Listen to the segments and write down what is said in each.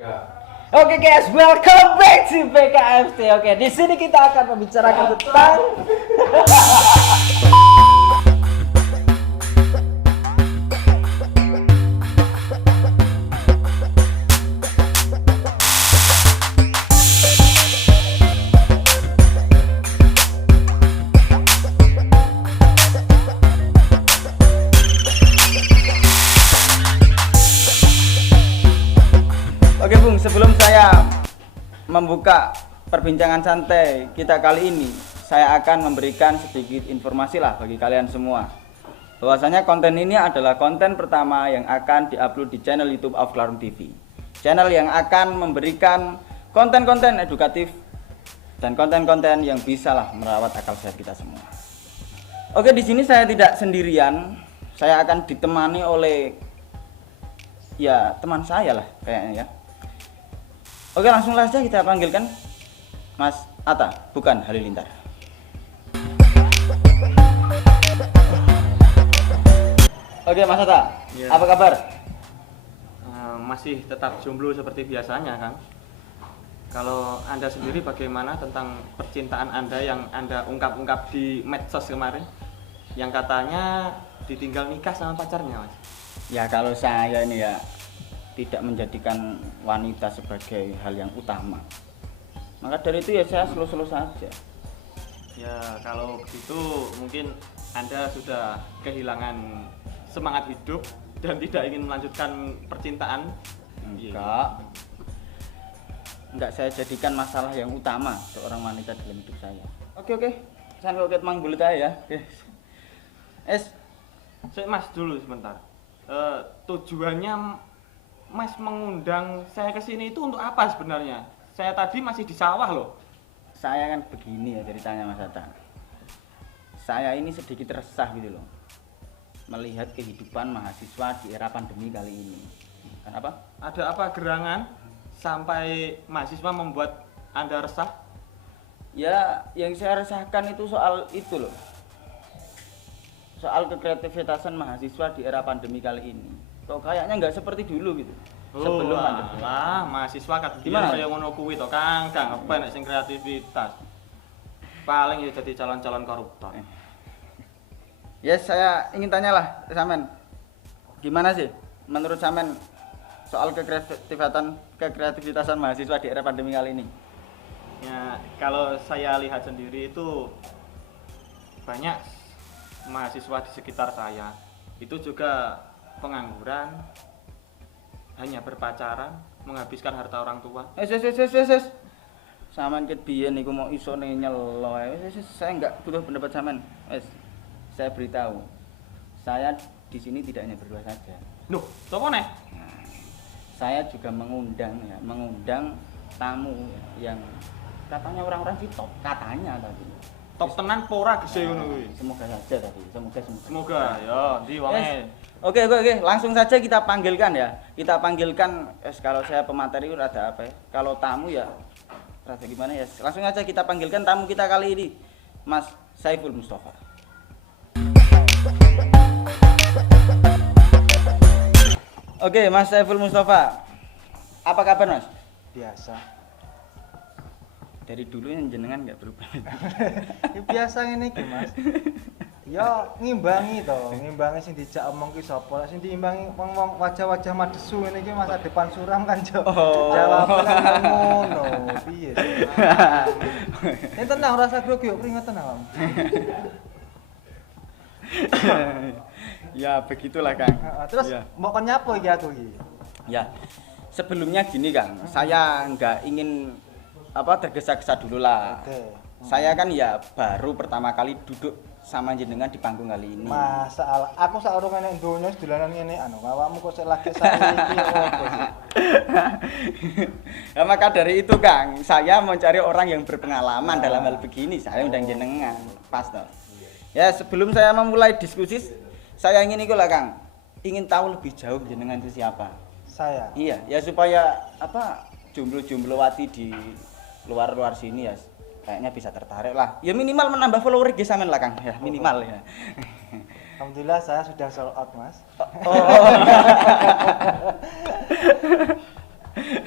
Oke guys, welcome back to PKFT. Oke, di sini kita akan membicarakan tentang Oke Bung, sebelum saya membuka perbincangan santai kita kali ini, saya akan memberikan sedikit informasi lah bagi kalian semua. Bahwasanya konten ini adalah konten pertama yang akan diupload di channel YouTube of Clarum TV. Channel yang akan memberikan konten-konten edukatif dan konten-konten yang bisa lah merawat akal sehat kita semua. Oke, di sini saya tidak sendirian. Saya akan ditemani oleh ya teman saya lah kayaknya ya. Oke, langsung saja kita panggilkan Mas Atta, bukan Halilintar. Oke Mas Atta, Ya. apa kabar? Masih tetap jomblo seperti biasanya, Kang. Kalau Anda sendiri bagaimana tentang percintaan Anda yang Anda ungkap-ungkap di medsos kemarin? Yang katanya ditinggal nikah sama pacarnya, Mas. Ya kalau saya ini ya tidak menjadikan wanita sebagai hal yang utama. Maka dari itu ya saya slow-slow saja. Ya, kalau begitu mungkin Anda sudah kehilangan semangat hidup dan tidak ingin melanjutkan percintaan. Enggak saya jadikan masalah yang utama seorang wanita dalam hidup saya. Oke. Saya koket mang bulut aja ya. Oke. Mas dulu sebentar. Tujuannya Mas mengundang saya ke sini itu untuk apa sebenarnya? Saya tadi masih di sawah loh. Saya kan begini ya ceritanya Mas Atta. Saya ini sedikit resah gitu loh melihat kehidupan mahasiswa di era pandemi kali ini. Kenapa? Ada apa gerangan sampai mahasiswa membuat Anda resah? Ya, yang saya resahkan itu soal itu loh. Soal kekreativitasan mahasiswa di era pandemi kali ini. Kok kayaknya nggak seperti dulu gitu. Sebelum pandemi. Lah, mahasiswa kadang Gimana? kaya ngono kuwi to, Kang. Kang ngepen nek sing kreativitas. Paling ya jadi calon-calon koruptor. Ya saya ingin tanyalah Samen. Gimana sih menurut Samen soal kekreativitasan mahasiswa di era pandemi kali ini? Ya, kalau saya lihat sendiri itu banyak mahasiswa di sekitar saya itu juga pengangguran, hanya berpacaran, menghabiskan harta orang tua. Saman ket biyen niku mau isone nyelo. Saya enggak butuh pendapat Saman. Saya beritahu. Saya di sini tidak hanya berdua saja. Loh, sapa neh? Nah, saya juga mengundang tamu yang katanya orang-orang sih top, katanya tadi. Top tenan pora gese ngono kuwi. Semoga saja tadi. Semoga ya ndi wonge. Oke, langsung saja kita panggilkan ya. Kita panggilkan kalau saya pemateri rada apa ya? Kalau tamu ya rada gimana ya? Langsung aja kita panggilkan tamu kita kali ini, Mas Saiful Mustafa. Oke, Mas Saiful Mustafa. Apa kabar, Mas? Biasa. Dari dulu yang jenengan nggak berubah. Ya biasa ngene iki, Mas. Ya ngimbangi to, ngimbangi sing dijak omong ki sapa, sing diimbangi wong-wong wajah-wajah madesu ngene iki masa depan suram kan, Jo. Oh. Jawabane ngono. Piye sih? Tenang rasa grogi yo peringatan awam. Ya, begitulah, Kang. Terus Ya. mau kon nyapo iki aku iki? Ya, sebelumnya gini Kang, saya nggak ingin tergesa-gesa dulu lah. Oke. Saya kan ya baru pertama kali duduk sama jenengan di panggung kali ini. Masalah aku saurung enek donya dolanan ngene anu, awakmu kok sik lagi saiki opo sih? Ya, maka dari itu Kang, saya mau cari orang yang berpengalaman dalam hal begini. Saya undang jenengan, pas toh. Ya, sebelum saya memulai diskusi, saya ingin ikulah Kang, ingin tahu lebih jauh jenengan itu siapa. Saya. Iya, ya supaya jomblo-jomblo wati di luar sini ya kayaknya bisa tertarik lah. Ya minimal menambah follower ge sampean lah Kang. Ya minimal ya. Alhamdulillah saya sudah sold out, Mas. Oh.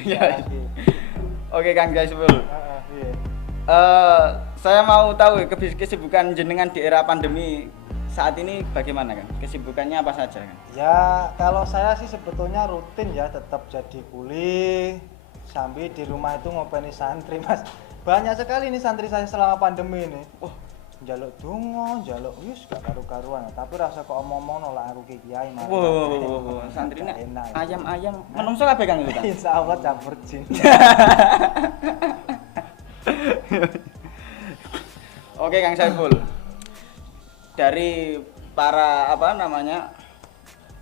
Iya. lagi. Oke Kang Saiful. Iya. Saya mau tahu kesibukan jenengan di era pandemi saat ini bagaimana kan? Kesibukannya apa saja kan? Ya kalau saya sih sebetulnya rutin ya, tetap jadi kuli sambil di rumah itu ngopeni santri Mas. Banyak sekali nih santri saya selama pandemi ini. Njaluk donga, njaluk wis gak karu-karuan, tapi rasa kok omong-omong nolak aku ki kiai mah. Wow, santri ini enak. ayam-ayam menungso kabeh Kang itu kan? Insyaallah campur jin. Oke Kang Saiful. Dari para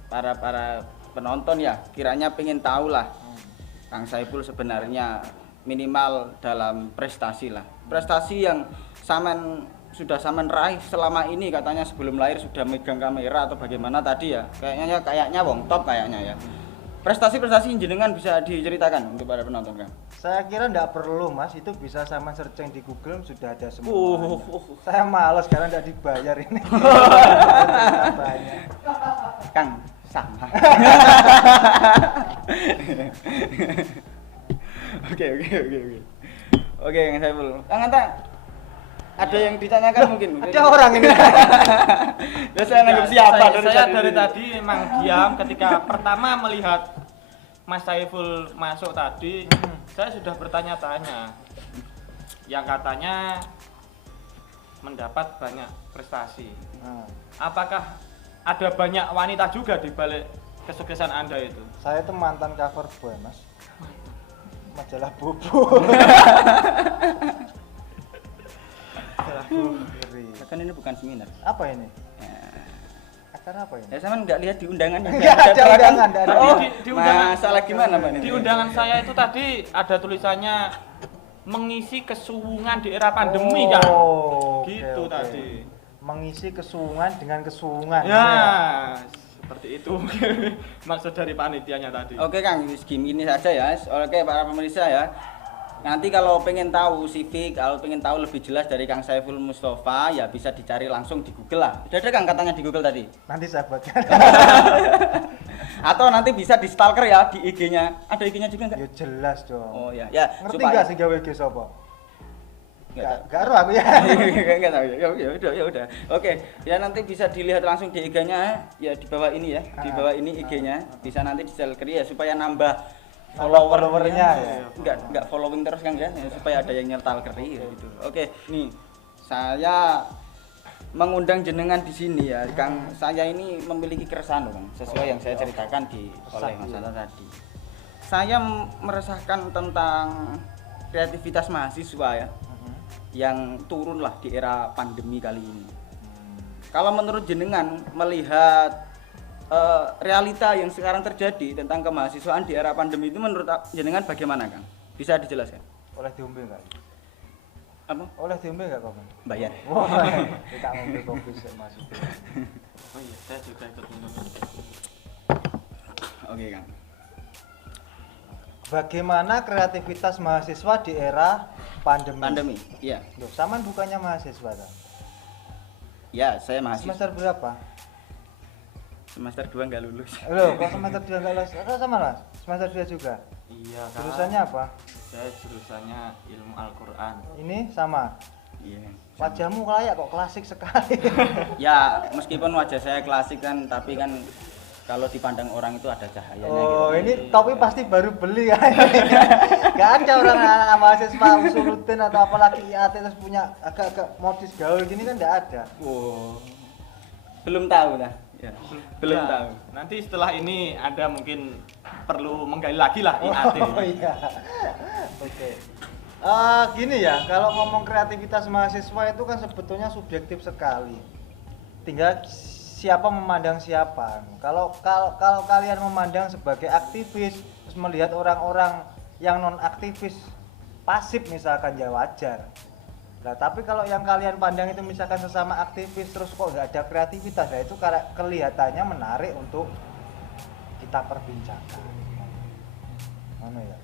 para penonton ya, kiranya pengen tahu lah Kang Saiful sebenarnya minimal dalam prestasi lah. Prestasi yang sudah samen raih selama ini, katanya sebelum lahir sudah megang kamera atau bagaimana tadi ya. Kayaknya wong top kayaknya ya. Prestasi-prestasi jenengan bisa diceritakan untuk para penonton Kang? Saya kira enggak perlu Mas, itu bisa sama searching di Google sudah ada semua. Saya malas karena enggak dibayar ini. Banyak. Kang sama. Oke. Oke Kang Saiful. Kang Anta, ada yang ditanyakan mungkin? Ada orang ini. Ya saya nanggap siapa Saya dari tadi memang diam ketika pertama melihat Mas Saiful masuk tadi. Saya sudah bertanya-tanya. Yang katanya mendapat banyak prestasi. Apakah ada banyak wanita juga di balik kesuksesan Anda itu? Saya itu mantan cover boy Mas. Majalah Bobo. Kan ini bukan seminar. Apa ini? Acara apa ini? Ya saya nggak lihat di undangannya. Nggak ada undangan, nggak ada. Oh, di undangan masalah gimana Mbak ini? Di undangan saya itu tadi ada tulisannya mengisi kesuwungan di era pandemi kan. Gitu oke. tadi. Mengisi kesuwungan dengan kesuwungan. Ya, seperti itu maksud dari panitianya tadi. Oke Kang, gini saja ya. Oke para pemirsa ya. Nanti kalau pengen tahu civic, kalau pengen tahu lebih jelas dari Kang Saiful Mustafa ya bisa dicari langsung di Google lah. Udah ada Kang katanya di Google tadi. Nanti saya buatkan. Atau nanti bisa di stalker ya di IG-nya. Ada IG-nya juga enggak? Ya jelas dong. Oh ya, ya. Ngerti nggak sih gawe IG sapa? Enggak. Gak tahu aku ya. Enggak tahu ya. Ya udah. Oke, ya nanti bisa dilihat langsung di IG-nya ya di bawah ini ya. Di bawah ini IG-nya. Bisa nanti di stalker ya supaya nambah followernya ya. Enggak following terus Kang ya, supaya ada yang nyertal keri ya gitu. Oke, nih saya mengundang jenengan di sini ya, Kang. Saya ini memiliki keresahan loh, Kang, sesuai yang saya ceritakan oleh Mas Anta tadi. Saya meresahkan tentang kreativitas mahasiswa ya, yang turun lah di era pandemi kali ini. Kalau menurut jenengan melihat realita yang sekarang terjadi tentang kemahasiswaan di era pandemi itu menurut jenengan bagaimana Kang? Bisa dijelaskan? Oleh diombe enggak? Apa? Oleh diombe enggak kamu? Bayar. Wah, kita ngombe kopi sih masuk. Oh iya, saya juga ikut minum. Oke Kang. Bagaimana kreativitas mahasiswa di era pandemi? Pandemi, iya. Loh, Saman bukannya mahasiswa kan? Ya, saya mahasiswa. Semester berapa? Semester 2 nggak lulus. Loh, kok semester 2 enggak lulus? Atau sama Mas? Semester 2 juga? Iya, Kak. Jurusannya apa? Saya jurusannya ilmu Al-Qur'an. Ini sama. Iya. Wajahmu kayak kok klasik sekali. Ya, meskipun wajah saya klasik kan, tapi kan kalau dipandang orang itu ada cahayanya Oh, gitu. ini topi pasti baru beli kan? Gak ada orang anak mahasiswa usulutin atau apalagi IAT terus punya agak-agak modis gaul gini kan enggak ada. Wow. Belum tahu lah. Ya, belum Ya, tahu. Nanti setelah ini ada mungkin perlu menggali lagi lah IAT. Oh iya. Oke. Gini ya, kalau ngomong kreativitas mahasiswa itu kan sebetulnya subjektif sekali. Tinggal siapa memandang siapa. Kalau kalian memandang sebagai aktivis terus melihat orang-orang yang non aktivis pasif misalkan ya wajar. Nah, tapi kalau yang kalian pandang itu misalkan sesama aktivis terus kok nggak ada kreativitas, ya itu kelihatannya menarik untuk kita perbincangkan. Mana ya?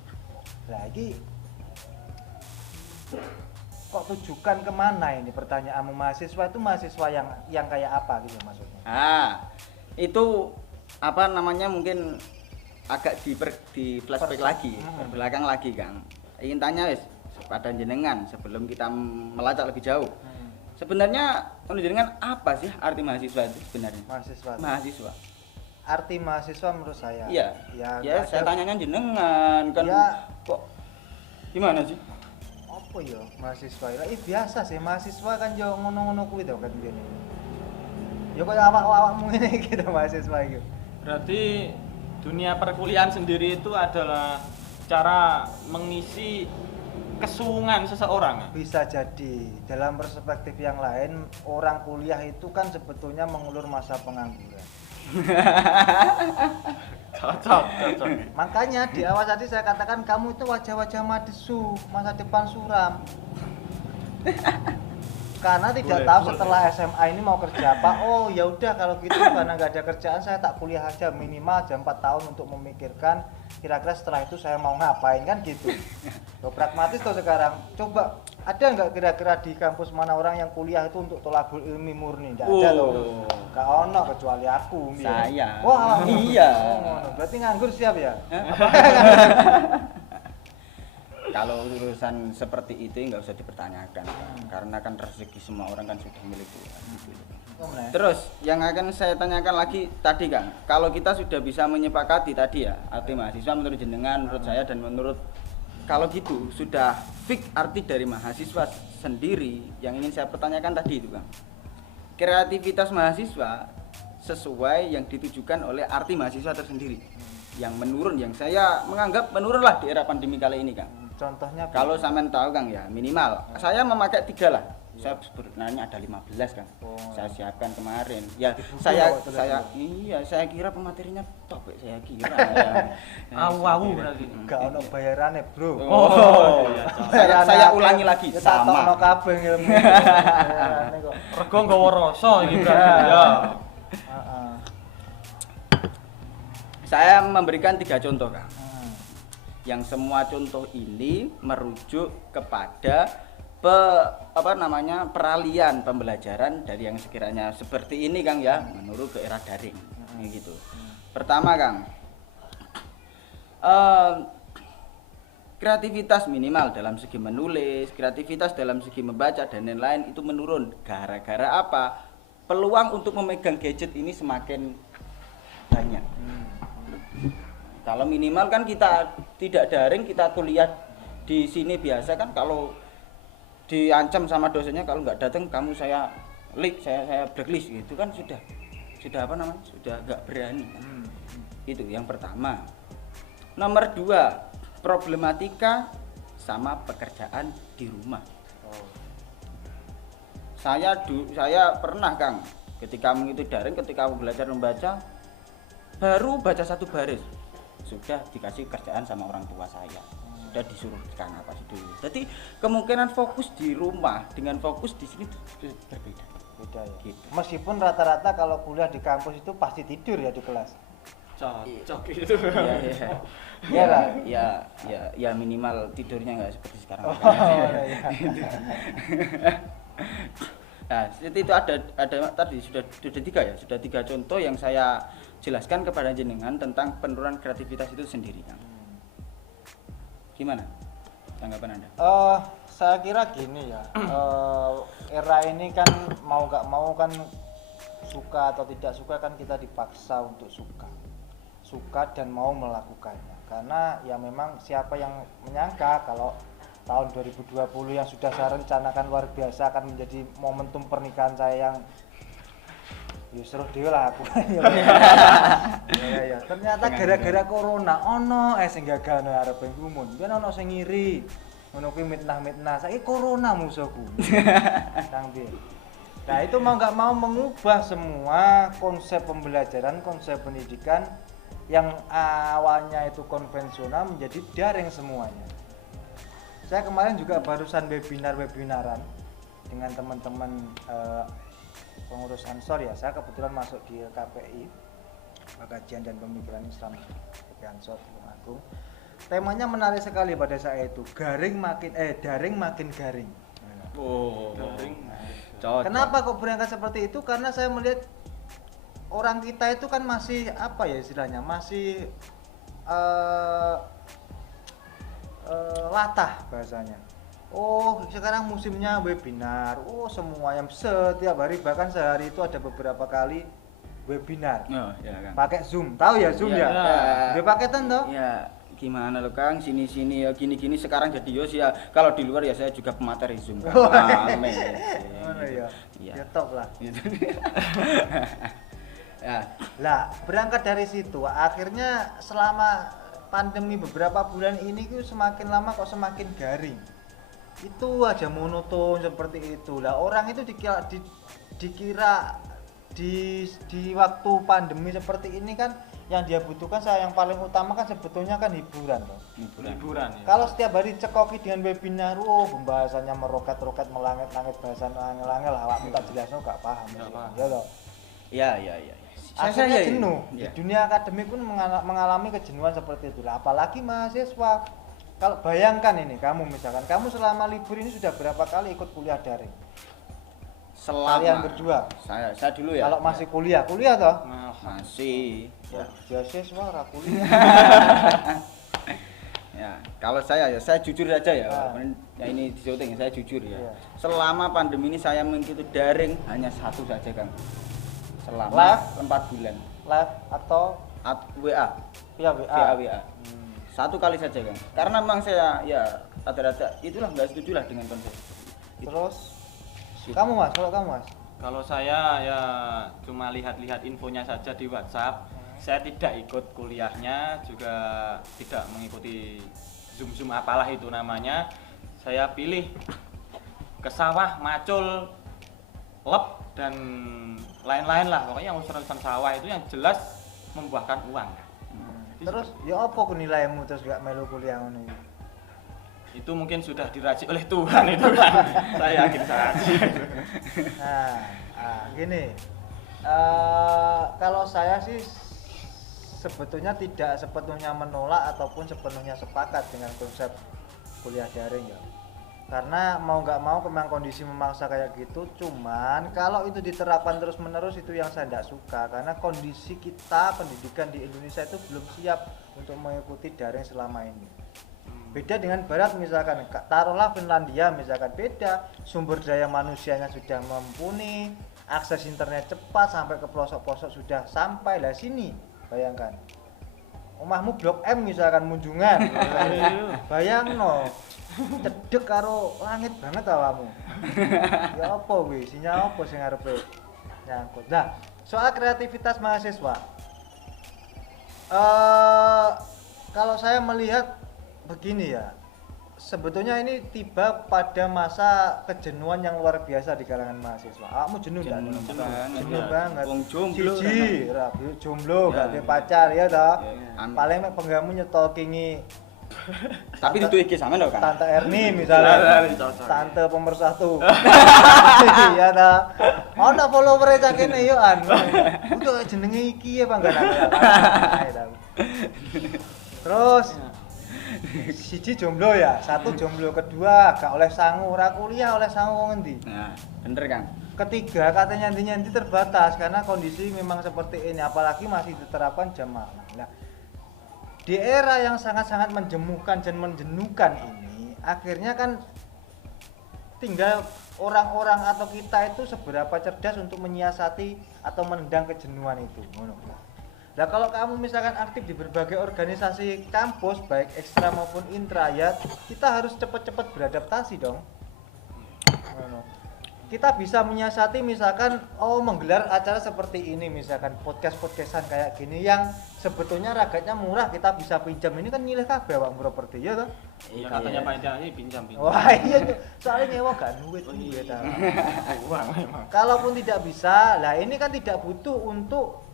Lagi kok tujukan kemana ini pertanyaanmu? Mahasiswa itu mahasiswa yang kayak apa gitu maksudnya? Itu apa namanya mungkin agak di flashback lagi, berbelakang lagi Kang. Ingin tanya wis pada jenengan sebelum kita melacak lebih jauh. Sebenarnya menurut jenengan apa sih arti mahasiswa itu sebenarnya? Mahasiswa. Arti mahasiswa menurut saya. Iya. Ya, saya tanyanya jenengan kan. Ya. Kok gimana sih? Apa ya mahasiswa? Ya biasa sih mahasiswa kan yo ngono-ngono kuwi to kan ngene. Ya koyo awak-awakmu ngene gitu mahasiswa iki. Berarti dunia perkuliahan sendiri itu adalah cara mengisi kesungan seseorang. Bisa jadi dalam perspektif yang lain orang kuliah itu kan sebetulnya mengulur masa pengangguran. Cocok. Makanya di awal tadi saya katakan kamu itu wajah-wajah madesu, masa depan suram. Karena tidak tahu setelah SMA ini mau kerja apa. Oh ya udah kalau gitu karena nggak ada kerjaan saya tak kuliah aja minimal aja 4 tahun untuk memikirkan kira-kira setelah itu saya mau ngapain kan gitu. Loh, pragmatis tuh sekarang. Coba ada nggak kira-kira di kampus mana orang yang kuliah itu untuk tolabul ilmi murni? Nggak ada loh. Nggak ono kecuali aku. Saya. Wah iya. Oh, berarti nganggur siap ya? Kalau urusan seperti itu nggak usah dipertanyakan karena kan rezeki semua orang kan sudah milik Tuhan. Terus yang akan saya tanyakan lagi tadi Kang, kalau kita sudah bisa menyepakati tadi ya arti mahasiswa menurut jenengan, menurut saya dan menurut kalau gitu sudah fix arti dari mahasiswa sendiri yang ingin saya pertanyakan tadi itu Kang. Kreativitas mahasiswa sesuai yang ditujukan oleh arti mahasiswa tersendiri yang menurun, yang saya menganggap menurunlah di era pandemi kali ini Kang. Contohnya Kalau sampean tahu Kang ya, minimal saya memakai 3 lah. Saya sebenarnya ada 15 Kang. Saya siapkan kemarin. Ya, saya kira pematerinya top saya kira ya. Awu berarti. Gak ono bayarane, Bro. Oh, iya. Saya ulangi lagi sama. Ono kabeh ilmu. Bayarane kok. Rego nggawa rasa iki berarti ya. Heeh. Saya memberikan 3 contoh Kang. Yang semua contoh ini merujuk kepada peralihan pembelajaran dari yang sekiranya seperti ini Kang ya menurut ke era daring gitu. Pertama Kang, kreativitas minimal dalam segi menulis, kreativitas dalam segi membaca dan lain-lain itu menurun gara-gara apa? Peluang untuk memegang gadget ini semakin banyak. Kalau minimal kan kita tidak daring, kita kuliah di sini biasa kan, kalau diancam sama dosennya kalau nggak datang kamu saya blacklist gitu kan sudah nggak berani kan. Itu yang pertama. Nomor 2, problematika sama pekerjaan di rumah. Saya pernah Kang ketika mengikuti daring, ketika belajar membaca baru baca 1 baris sudah dikasih kerjaan sama orang tua saya, sudah disuruhkan apa sih dulu. Jadi kemungkinan fokus di rumah dengan fokus di sini berbeda. Beda ya. Gitu. Meskipun rata-rata kalau kuliah di kampus itu pasti tidur ya di kelas. Cocok gitu. Iya lah. Ya minimal tidurnya nggak seperti sekarang. Iya. Nah, itu ada tadi sudah 3 ya, sudah 3 contoh yang saya jelaskan kepada jenengan tentang penurunan kreativitas itu sendiri Kang. Gimana tanggapan Anda? Saya kira gini ya, era ini kan mau gak mau kan suka atau tidak suka kan kita dipaksa untuk suka dan mau melakukannya, karena ya memang siapa yang menyangka kalau tahun 2020 yang sudah saya rencanakan luar biasa akan menjadi momentum pernikahan saya yang seru dewe lah aku. Ya. Ternyata gara-gara corona ono sing gagal arep ngumun. Biyen ono sing ngiri. Ngono kuwi mitnah-mitnah. Saiki corona musuhku. Kang piye? Nah, itu mau enggak mau mengubah semua konsep pembelajaran, konsep pendidikan yang awalnya itu konvensional menjadi daring semuanya. Saya kemarin juga barusan webinaran dengan teman-teman pengurus Ansor ya. Saya kebetulan masuk di KPI, Kajian dan Pemikiran Islam KPI Ansor Tulung Agung. Temanya menarik sekali pada saya itu, daring makin garing. Daring. Kenapa kok berangkat seperti itu? Karena saya melihat orang kita itu kan masih apa ya istilahnya, masih latah bahasanya. Oh, sekarang musimnya webinar. Oh, semua yang setiap hari bahkan sehari itu ada beberapa kali webinar. Oh, ya Kang. Pakai Zoom. Tahu ya Zoom Iya. ya? Dia paketan toh? Ya, gimana lo Kang? Sini ya gini-gini sekarang jadi yos ya. Kalau di luar ya saya juga pemateri Zoom. Kang. Amin. Mana ya? Iya. Ya top lah. Gitu. Ya, Lah, berangkat dari situ, akhirnya selama pandemi beberapa bulan ini tuh semakin lama kok semakin garing. Itu aja monoton seperti itu. Lah, orang itu dikira di waktu pandemi seperti ini kan yang dia butuhkan yang paling utama kan sebetulnya kan hiburan toh. Liburan ya. Kalau setiap hari cekoki dengan webinar, pembahasannya meroket-roket melangit-langit bahasan angel-angel awak minta jelasno gak paham. Gak paham. Ya toh. ya. Akhirnya ya. jenuh. Ya. Di dunia akademik pun mengalami kejenuhan seperti itu. Lah, apalagi mahasiswa. Kalau bayangkan ini kamu misalkan kamu selama libur ini sudah berapa kali ikut kuliah daring? Selama Kalian berdua. Saya dulu ya. Kalau masih kuliah toh? Nah, masih. Ya. Mahasiswa ora kuliah. Ya, kalau saya jujur saja ya. Ah. walaupun ya ini di syuting saya jujur ya. Iya. Selama pandemi ini saya mengikuti daring hanya satu saja, Kang. Selama Live? 4 bulan. Live atau WA, via WA. WA. Satu kali saja, Kang. Karena memang saya ya rata-rata itulah nggak setuju lah dengan konsep. Terus kamu Mas, kalau kamu Mas? kalau saya ya cuma lihat-lihat infonya saja di WhatsApp. Saya tidak ikut kuliahnya, juga tidak mengikuti Zoom apalah itu namanya. Saya pilih ke sawah, macul, lep dan lain-lain lah. Pokoknya yang urusan sawah itu yang jelas membuahkan uang. Terus ya apa ku nilaimu terus gak melu kuliah ngono iki? Itu mungkin sudah diracik oleh Tuhan itu kan. Saya yakin saja. Gini. Kalau saya sih sebetulnya tidak sepenuhnya menolak ataupun sepenuhnya sepakat dengan konsep kuliah daring ya. Karena mau nggak mau memang kondisi memaksa kayak gitu. Cuman kalau itu diterapkan terus menerus itu yang saya tidak suka, karena kondisi kita pendidikan di Indonesia itu belum siap untuk mengikuti daring selama ini. Beda dengan Barat misalkan, taruhlah Finlandia misalkan, beda, sumber daya manusianya sudah mumpuni, akses internet cepat sampai ke pelosok-pelosok sudah sampai. Lah sini bayangkan, omahmu blok M misalkan Munjungan, bayangno cedek karo langit banget awamu. Ya apa kuwi, sinyal apa sing arepe nyangkut. Nah, soal kreativitas mahasiswa, kalau saya melihat begini ya, sebetulnya ini tiba pada masa kejenuhan yang luar biasa di kalangan mahasiswa. Kamu jenuh nggak? Jenuh banget. Wong jomblo. Siji, jomblo, Ya, gak ada pacar ya toh. Ya. Paling mek penggamu nyetalkingi Tapi itu iki sampean lho, Kang. Tante Erni misalnya, Tante pemersatu. Iya toh. Ono follower cak kene yo an. Udah jenenge iki ya panggonan. Terus siji jomblo ya, satu jomblo, kedua gak oleh sangu, ora kuliah oleh sangu wong endi. Nah, bener Kang. Ketiga katanya nyanti terbatas karena kondisi memang seperti ini, apalagi masih diterapkan jam malam. Nah, di era yang sangat-sangat menjemukan dan menjenuhkan ini, akhirnya kan tinggal orang-orang atau kita itu seberapa cerdas untuk menyiasati atau menendang kejenuhan itu. Nah, kalau kamu misalkan aktif di berbagai organisasi kampus, baik ekstra maupun intra, ya kita harus cepat-cepat beradaptasi dong. Kita bisa menyiasati misalkan menggelar acara seperti ini, misalkan podcastan kayak gini yang sebetulnya ragatnya murah, kita bisa pinjam. Ini kan nyilih kabeh Pak properti ya toh. Iya, katanya panitia ini pinjam. Wah iya tuh, soalnya nyewa gak duit duit. Uang memang. Kalaupun tidak bisa, lah ini kan tidak butuh untuk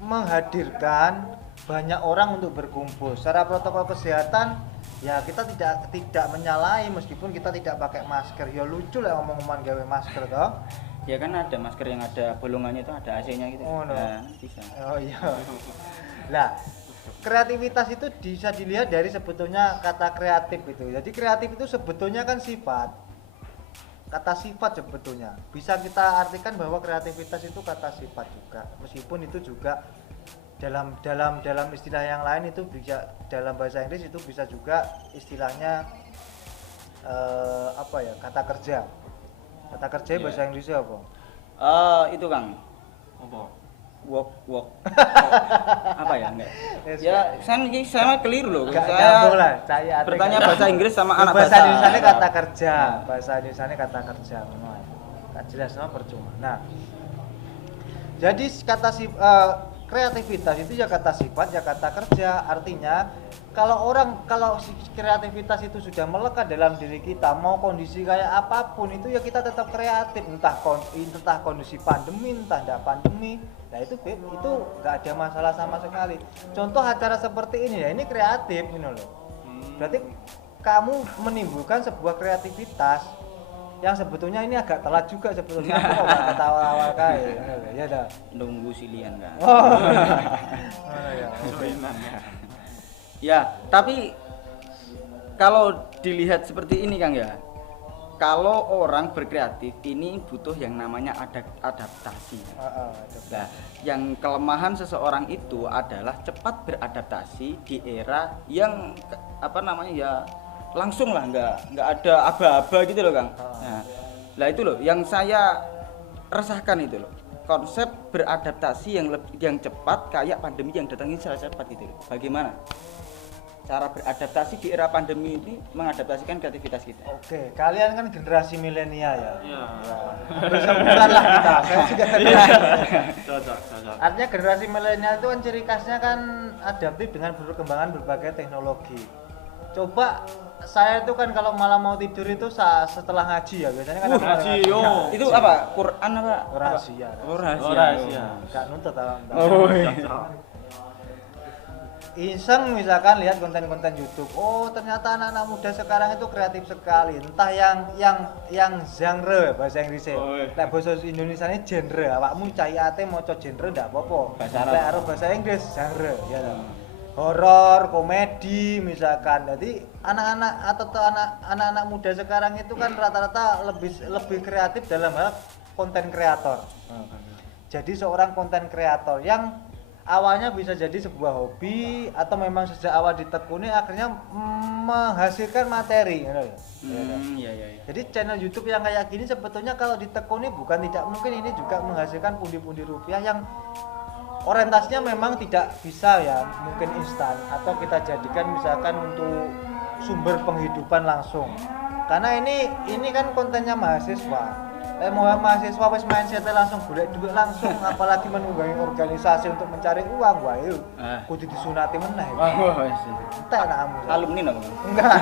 menghadirkan banyak orang untuk berkumpul. Secara protokol kesehatan ya kita tidak menyalahi meskipun kita tidak pakai masker. Ya lucu lah omong-omongan gawe masker toh. Ya kan ada masker yang ada bolongannya itu, ada AC-nya gitu. Oh, no. Nah, bisa. Oh iya. Lah, kreativitas itu bisa dilihat dari sebetulnya kata kreatif itu. Jadi kreatif itu sebetulnya kan sifat. Kata sifat sebetulnya. Bisa kita artikan bahwa kreativitas itu kata sifat juga. Meskipun itu juga dalam istilah yang lain itu bisa, dalam bahasa Inggris itu bisa juga istilahnya apa ya, kata kerja Iya. bahasa Inggrisnya apa? Itu Kang, Apa? walk apa ya enggak? Yes, Ya saya keliru loh. Gak Saya nyambung lah, saya bertanya bahasa Inggris sama anak bahasa Indonesia Arab. kata kerja, bahasa Indonesia kata kerja, memang gak jelas sama percuma. Nah, jadi kreativitas itu ya kata sifat, ya kata kerja. Artinya kalau kreativitas itu sudah melekat dalam diri kita, mau kondisi kayak apapun itu ya kita tetap kreatif, entah kondisi pandemi, entah tidak pandemi. Nah itu nggak ada masalah sama sekali. Contoh acara seperti ini ya, ini kreatif ini loh. Berarti kamu menimbulkan sebuah kreativitas yang sebetulnya ini agak telat juga sebetulnya. Aku kok nggak ketawa awal kayak ya dah. Nunggu silian kan. Oh ya. Joinan ya. Ya, tapi kalau dilihat seperti ini Kang ya, kalau orang berkreatif ini butuh yang namanya adaptasi. Nah, yang kelemahan seseorang itu adalah cepat beradaptasi di era yang ya langsung lah, nggak ada aba-aba gitu loh Kang. Nah itu loh yang saya resahkan itu loh, konsep beradaptasi yang cepat kayak pandemi yang datangin secara cepat gitu loh. Bagaimana cara beradaptasi di era pandemi ini mengadaptasikan kreativitas kita? Oke, kalian kan generasi milenial ya. Iya. Bersebulan lah kita. Saya juga Cocok. Artinya generasi milenial itu kan ciri khasnya kan adaptif dengan perkembangan berbagai teknologi. Coba saya itu kan kalau malam mau tidur itu setelah ngaji ya, biasanya kan ada Ngaji, ngaji. yo. Itu apa? Quran apa? Rahasia. Oh, rahasia. Rahasia. Gak nuntut apa. Cocok. Iseng misalkan lihat konten-konten YouTube. Oh, ternyata anak-anak muda sekarang itu kreatif sekali. Entah yang genre bahasa Inggrisnya. Oh, iya. Lek bahasa Indonesianya genre. Awakmu cai ate maca genre ndak apa-apa. Bahasa Arab. Lek arep bahasa Inggris genre ya. Horor, komedi misalkan. Jadi anak-anak muda sekarang itu kan rata-rata lebih kreatif dalam hal konten kreator. Jadi seorang konten kreator yang awalnya bisa jadi sebuah hobi atau memang sejak awal ditekuni akhirnya menghasilkan materi. Iya. Jadi channel YouTube yang kayak gini sebetulnya kalau ditekuni bukan tidak mungkin ini juga menghasilkan pundi-pundi rupiah yang orientasinya memang tidak bisa ya mungkin instan atau kita jadikan misalkan untuk sumber penghidupan langsung. Karena ini kan kontennya mahasiswa. Mahasiswa wis mindsetnya langsung golek duit langsung, apalagi menunggangi organisasi untuk mencari uang, wah itu kudu disunati meneh. Entek nakamu. Alumni apa? Enggak.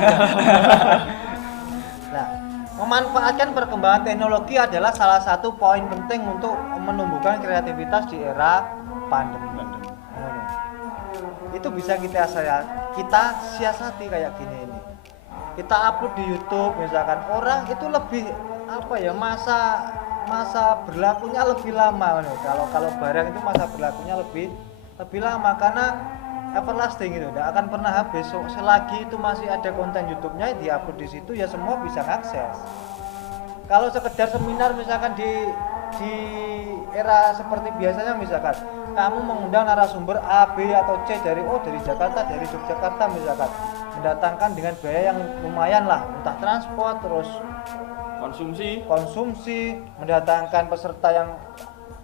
Nah, memanfaatkan perkembangan teknologi adalah salah satu poin penting untuk menumbuhkan kreativitas di era pandemi. Itu bisa kita siasati kayak gini ini. Kita upload di YouTube misalkan, orang itu lebih masa berlakunya lebih lama. Kalau barang itu masa berlakunya lebih lama karena everlasting itu tidak akan pernah habis. Selagi itu masih ada konten YouTube-nya diupload di situ ya semua bisa akses. Kalau sekedar seminar misalkan di era seperti biasanya misalkan kamu mengundang narasumber A, B atau C dari Jakarta, dari Yogyakarta misalkan, mendatangkan dengan biaya yang lumayan lah, entah transport terus konsumsi, mendatangkan peserta yang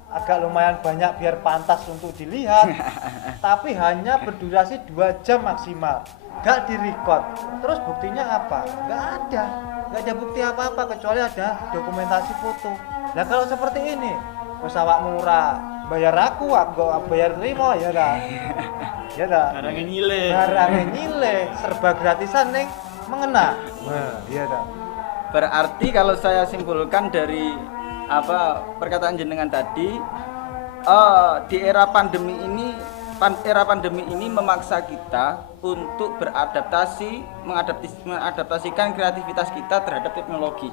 agak lumayan banyak biar pantas untuk dilihat. Tapi hanya berdurasi 2 jam maksimal, gak direcord. Terus buktinya apa? Gak ada bukti apa-apa kecuali ada dokumentasi foto. Nah kalau seperti ini pesawat murah, bayar aku bayar terima ya dah. Barangnya nyile, serba gratisan neng mengena. Nah, iya dah. Berarti kalau saya simpulkan dari perkataan jenengan tadi, di era pandemi ini memaksa kita untuk mengadaptasikan kreativitas kita terhadap teknologi.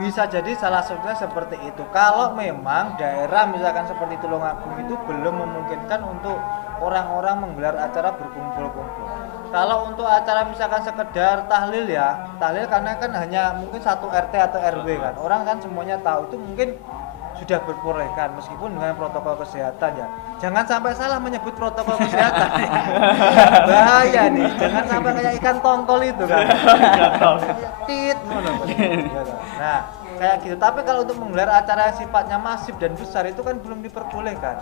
Bisa jadi salah satunya seperti itu. Kalau memang daerah misalkan seperti Tulungagung itu belum memungkinkan untuk orang-orang menggelar acara berkumpul-kumpul. Kalau untuk acara misalkan sekedar tahlil karena kan hanya mungkin satu RT atau RW kan, orang kan semuanya tahu itu mungkin sudah diperbolehkan meskipun dengan protokol kesehatan ya. Jangan sampai salah menyebut protokol kesehatan. Bahaya nih, jangan sampai kayak ikan tongkol itu kan. Tit ngono. Nah, kayak gitu. Tapi kalau untuk menggelar acara yang sifatnya masif dan besar itu kan belum diperbolehkan.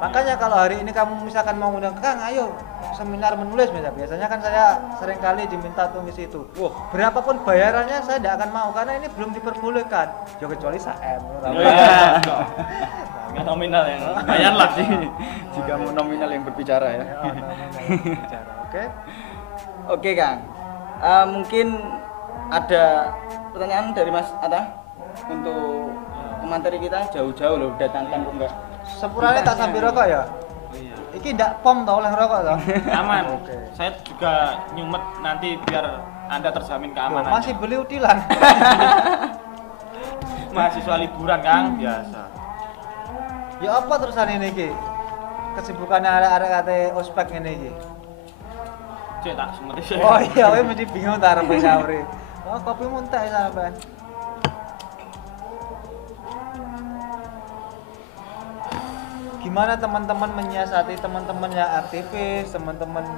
Makanya kalau hari ini kamu misalkan mau undang Kang, ayo seminar menulis misalnya. Biasanya kan saya sering kali diminta tulis itu. Wah, berapapun bayarannya saya tidak akan mau karena ini belum diperbolehkan. Ya kecuali SAM. Nggak nominal ya, lumayan lah sih jika mau nominal yang berbicara ya. Oke. Oke Kang, mungkin ada pertanyaan dari Mas Atta untuk materi kita jauh-jauh loh datangkan kok enggak. Sepurane tak sambil rokok ya. Iya. Iki ndak pom tau oleh rokok tau. Aman. Oke. Saya juga nyumet nanti biar Anda terjamin keamanan. Masih beli utilan. Mahasiswa liburan, Kang, biasa. Ya apa terusan ini iki? Kesibukannya arek-arek kate ospek ngene iki. Cek tak semeti sih. Oh iya, kowe mesti bingung ta arep saure. Oh, kopi muntah ya sampean. Gimana teman-teman menyiasati teman-teman yang aktivis, teman-teman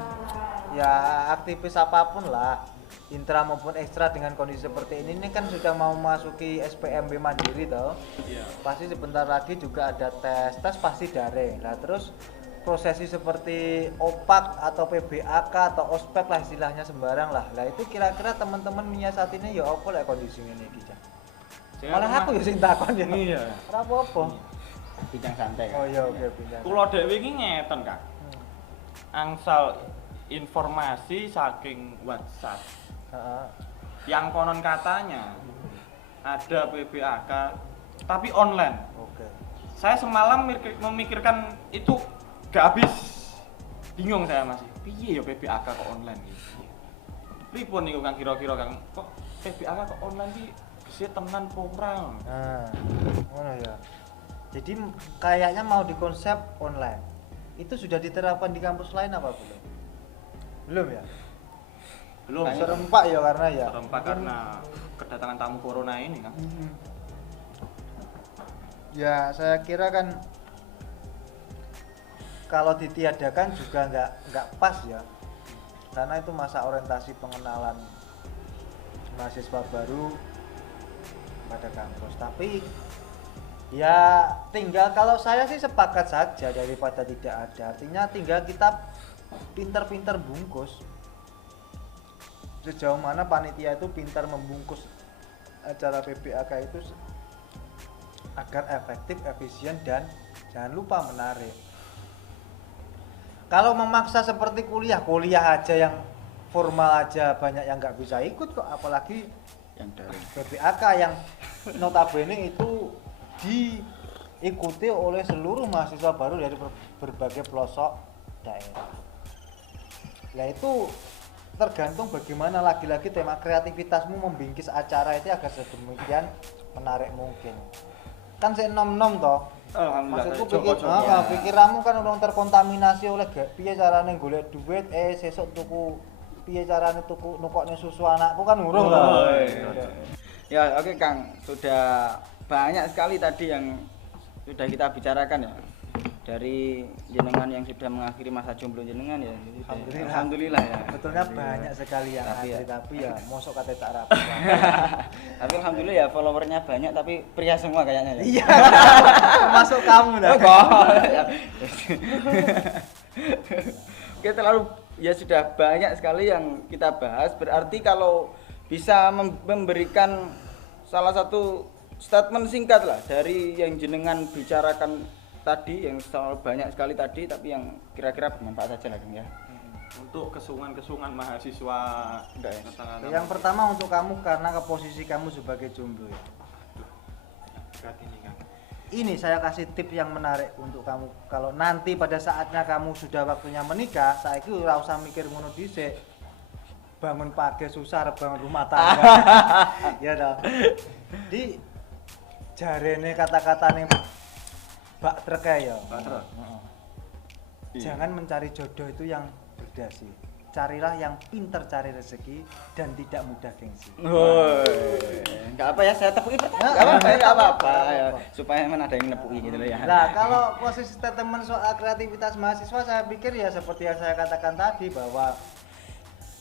ya aktivis apapun lah, intra maupun ekstra dengan kondisi seperti ini kan sudah mau masuki SPMB mandiri toh. Iya. Pasti sebentar lagi juga ada tes pasti daring. Nah, terus prosesi seperti OPAK atau PBAK atau ospek lah istilahnya sembarang lah. Lah itu kira-kira teman-teman menyiasatinya ya apa lah kondisi ini iki, Cak? Malah aku ya sing takon ya. Iya. Ora apa-apa. Bincang santai. Oh iya, oke pindah. Kula dhewe iki ngeten, Kang. Angsal informasi saking WhatsApp Heeh. yang konon katanya ada PBAK tapi online. Oke. Saya semalam memikirkan itu gak habis. Bingung saya masih. Piye ya PBAK kok online iki? Pripun niku Kang kira-kira Kang? Kok PBAK kok online iki gese tenan apa ora? Nah, ngono ya. Jadi kayaknya mau dikonsep online. Itu sudah diterapkan di kampus lain apa belum? Belum ya? Belum. Serempak ya karena ya. Serempak karena kedatangan tamu corona ini kan. Ya saya kira kan kalau ditiadakan juga nggak pas ya, karena itu masa orientasi pengenalan mahasiswa baru pada kampus. Tapi ya tinggal kalau saya sih sepakat saja daripada tidak ada. Artinya tinggal kita pintar-pintar bungkus. Sejauh mana panitia itu pintar membungkus acara PBAK itu agar efektif, efisien dan jangan lupa menarik. Kalau memaksa seperti kuliah aja yang formal aja banyak yang nggak bisa ikut kok, apalagi Yang dari PBAK yang notabene itu diikuti oleh seluruh mahasiswa baru dari berbagai pelosok daerah. Ya itu tergantung bagaimana lagi-lagi tema kreativitasmu membingkis acara itu agar sedemikian menarik mungkin. Kan saya nom-nom toh. Maksudku pikiranmu kan udah terkontaminasi oleh piye carane golek duit, sesuk tuku piye carane tuku nukokne susu anakku kan urung lah. Ya oke Kang, sudah banyak sekali tadi yang sudah kita bicarakan ya. Dari jenengan yang sudah mengakhiri masa jomblo jenengan ya. Alhamdulillah ya. Betulnya banyak sekali yang tapi ya mosok kate tak rapi. Tapi alhamdulillah ya followernya banyak tapi pria semua kayaknya ya. Iya. Termasuk kamu dah. Oke, terlalu ya sudah banyak sekali yang kita bahas. Berarti kalau bisa memberikan salah satu statement singkat lah dari yang jenengan bicarakan tadi, yang selalu banyak sekali tadi tapi yang kira-kira bermanfaat saja lah Kang ya. Untuk kesungan-kesungan mahasiswa Yang pertama untuk kamu karena ke posisi kamu sebagai jomblo ya. Berat ini Kang. Ini saya kasih tip yang menarik untuk kamu. Kalau nanti pada saatnya kamu sudah waktunya menikah, saiki ora usah mikir ngono dhisik. Bangun pagi susah arep bangun rumah tangga. Ya toh. Di jarene kata-katane Mbak Trek ya. Mbak Trek. Jangan mencari jodoh itu yang berdasi. carilah yang pinter cari rezeki dan tidak mudah gengsi. Enggak apa ya, saya tepuki pertama. Enggak apa-apa. Ya, supaya memang ada yang nepuki gitu loh ya. Nah, kalau posisi statement soal kreativitas mahasiswa, saya pikir ya seperti yang saya katakan tadi, bahwa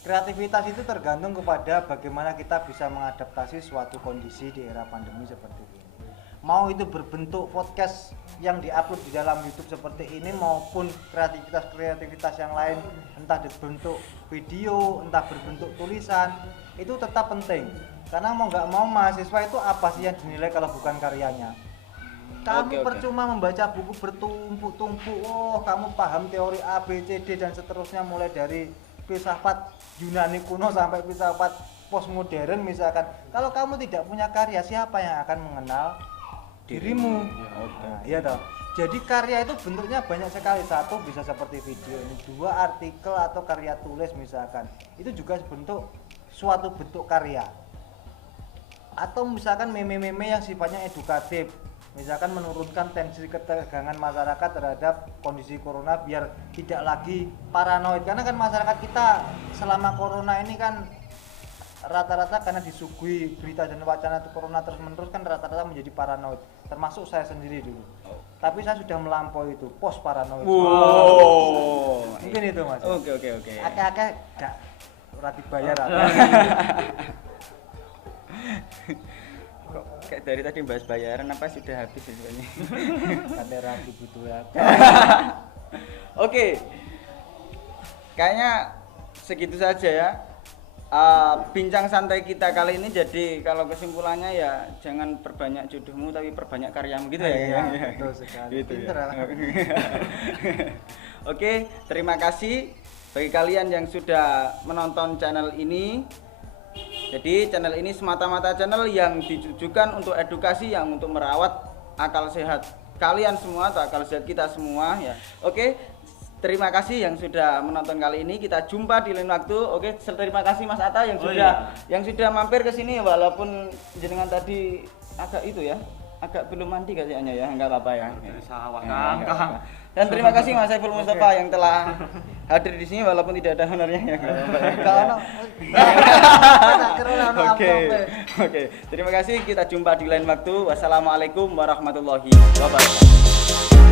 kreativitas itu tergantung kepada bagaimana kita bisa mengadaptasi suatu kondisi di era pandemi seperti ini. Mau itu berbentuk podcast yang diupload di dalam YouTube seperti ini, maupun kreativitas yang lain, entah berbentuk video, entah berbentuk tulisan, itu tetap penting. Karena mau nggak mau mahasiswa itu apa sih yang dinilai kalau bukan karyanya? Kamu percuma membaca buku bertumpuk-tumpuk, oh kamu paham teori A, B, C, D dan seterusnya, mulai dari filsafat Yunani kuno sampai filsafat postmodern misalkan. Kalau kamu tidak punya karya, siapa yang akan mengenal dirimu? Nah, iya toh. Jadi karya itu bentuknya banyak sekali. Satu bisa seperti video ini, dua artikel atau karya tulis misalkan. Itu juga bentuk suatu bentuk karya. Atau misalkan meme-meme yang sifatnya edukatif. Misalkan menurunkan tensi ketegangan masyarakat terhadap kondisi corona biar tidak lagi paranoid. Karena kan masyarakat kita selama corona ini kan rata-rata karena disuguhi berita dan wacana corona terus-menerus kan rata-rata menjadi paranoid, termasuk saya sendiri dulu. Tapi saya sudah melampaui itu, post paranoid. Mungkin itu Mas. Oke. Akeh-akeh gak ora dibayar. Kok kayak dari tadi bahas bayaran apa sudah habis sebenarnya? Kate rapi butuh ya. Oke. Kayaknya segitu saja ya. Bincang santai kita kali ini. Jadi kalau kesimpulannya ya jangan perbanyak jodohmu tapi perbanyak karyamu gitu ya. Iya, betul sekali. Gitu Pinter ya. ya. Oke, terima kasih bagi kalian yang sudah menonton channel ini. Jadi channel ini semata-mata channel yang ditujukan untuk edukasi, yang untuk merawat akal sehat kalian semua atau akal sehat kita semua ya. Oke. Terima kasih yang sudah menonton kali ini. Kita jumpa di lain waktu. Oke, terima kasih Mas Atta yang sudah mampir ke sini walaupun jenengan tadi agak itu ya, agak belum mandi kayaknya ya. Enggak apa-apa ya. Sawah Ya, Kang. dan terima kasih Mas Saiful Mustafa yang telah hadir di sini walaupun tidak ada honornya ya. Oke. Terima kasih. Kita jumpa di lain waktu. Wassalamualaikum warahmatullahi wabarakatuh.